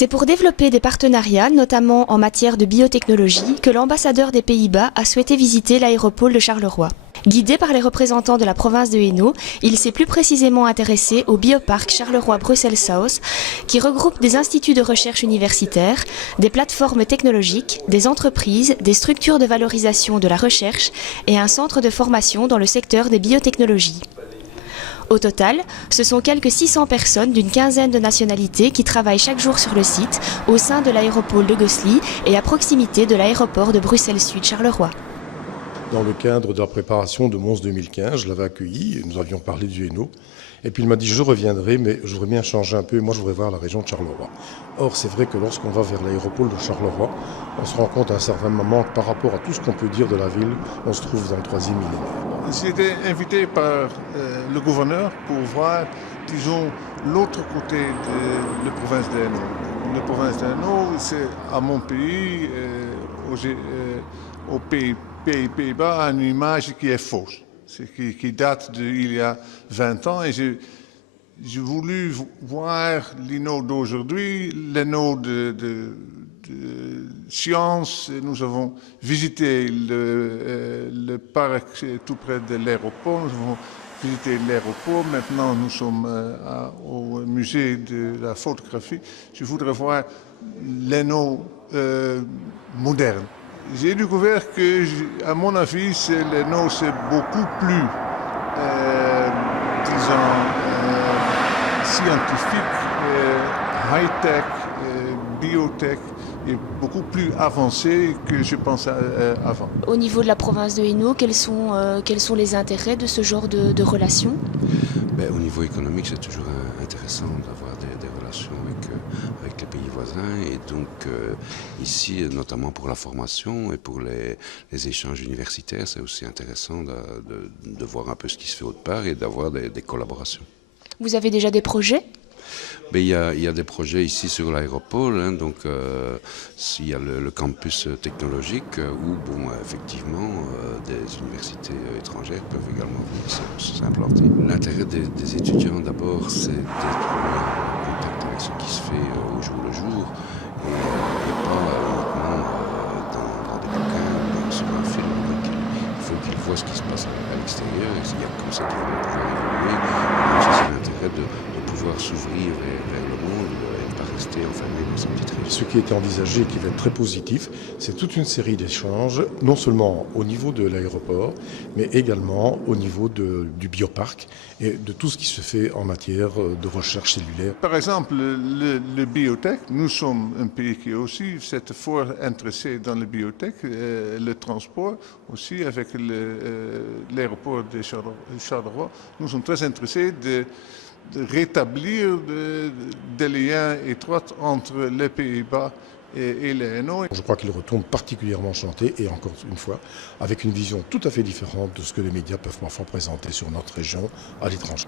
C'est pour développer des partenariats, notamment en matière de biotechnologie, que l'ambassadeur des Pays-Bas a souhaité visiter l'aéropôle de Charleroi. Guidé par les représentants de la province de Hainaut, il s'est plus précisément intéressé au bioparc Charleroi-Bruxelles South, qui regroupe des instituts de recherche universitaires, des plateformes technologiques, des entreprises, des structures de valorisation de la recherche et un centre de formation dans le secteur des biotechnologies. Au total, ce sont quelques 600 personnes d'une quinzaine de nationalités qui travaillent chaque jour sur le site, au sein de l'aéropôle de Gosselies et à proximité de l'aéroport de Bruxelles-Sud-Charleroi. Dans le cadre de la préparation de Mons 2015, je l'avais accueilli et nous avions parlé du Hainaut. Et puis il m'a dit je reviendrai, mais je voudrais bien changer un peu et moi je voudrais voir la région de Charleroi. Or c'est vrai que lorsqu'on va vers l'aéropôle de Charleroi, on se rend compte à un certain moment que par rapport à tout ce qu'on peut dire de la ville, on se trouve dans le 3e millénaire. J'ai été invité par le gouverneur pour voir, disons, l'autre côté de la province d'Hainaut. La province d'Hainaut, c'est à mon pays, au Pays-Bas, une image qui est fausse. Qui date d'il y a 20 ans et j'ai voulu voir l'Hainaut d'aujourd'hui, l'Hainaut de science. Nous avons visité le parc tout près de l'aéroport, nous avons visité l'aéroport, maintenant nous sommes au musée de la photographie. Je voudrais voir l'Hainaut moderne. J'ai découvert que, à mon avis, l'Hainaut c'est beaucoup plus, disons, scientifique, high-tech, biotech, et beaucoup plus avancé que je pensais avant. Au niveau de la province de Hainaut, quels sont les intérêts de ce genre de relations? Au niveau économique, c'est toujours intéressant d'avoir des relations avec les pays voisins. Et donc ici, notamment pour la formation et pour les échanges universitaires, c'est aussi intéressant de voir un peu ce qui se fait autre part et d'avoir des collaborations. Vous avez déjà des projets? Il y a des projets ici sur l'aéroport, donc il y a le campus technologique où, effectivement, des universités étrangères peuvent également venir s'implanter. L'intérêt des étudiants, d'abord, c'est d'être en contact avec ce qui se fait au jour le jour et pas uniquement dans des bouquins ou sur un film. Donc, il faut qu'ils voient ce qui se passe à l'extérieur et il y a comme ça qu'ils vont pouvoir évoluer. Donc, c'est l'intérêt de pouvoir s'ouvrir vers le monde et ne pas rester enfermé dans sa petite région. Ce qui est envisagé et qui va être très positif, c'est toute une série d'échanges, non seulement au niveau de l'aéroport, mais également au niveau du bioparc et de tout ce qui se fait en matière de recherche cellulaire. Par exemple, le biotech, nous sommes un pays qui est aussi fort intéressé dans le biotech, le transport aussi avec l'aéroport de Charleroi. Nous sommes très intéressés de rétablir des liens étroits entre les Pays-Bas et les Hainaut. Je crois qu'il retourne particulièrement chanté et encore une fois avec une vision tout à fait différente de ce que les médias peuvent parfois présenter sur notre région à l'étranger.